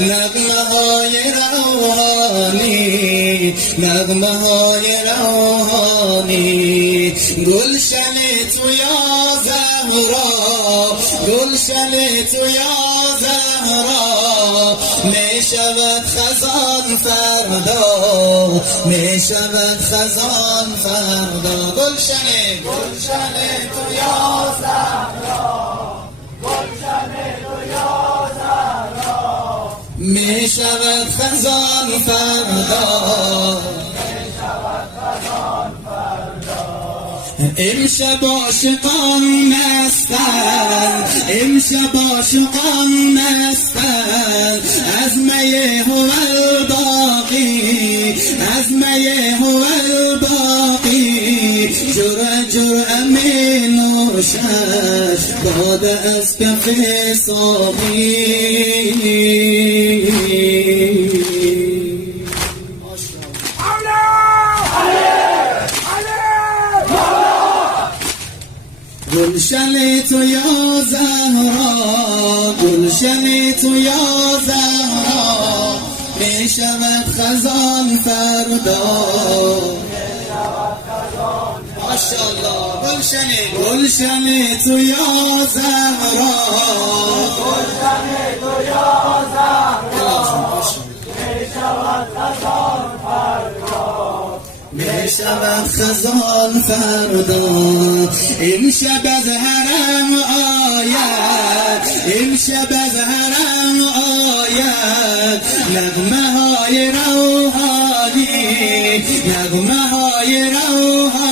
نغمه های روحانی، نغمه های روحانی. گلشن تو یا زهرا، گلشن تو یا زهرا، می شود خزان فردا، می شود خزان فردا. گلشن تو یا زهرا، گلشن تو یا زهرا، می شود خزان فردا، می شود خزان فردا. امشب عاشقان مستند، امشب عاشقان مستند، از می هو الباقی، از می هو الباقی. جرعه جرعه می نوشد باده از کف ساقی. گلشن تو یا زهرا، گلشن تو یا زهرا، می شود خزان فردا. ماشاءالله. گلشن تو یا زهرا، گلشن تو یا زهرا، می شود خزان فردا، می شود خزان فردا. امشب از حرم آید، امشب از حرم آید، نغمه های روحانی، نغمه های روحانی.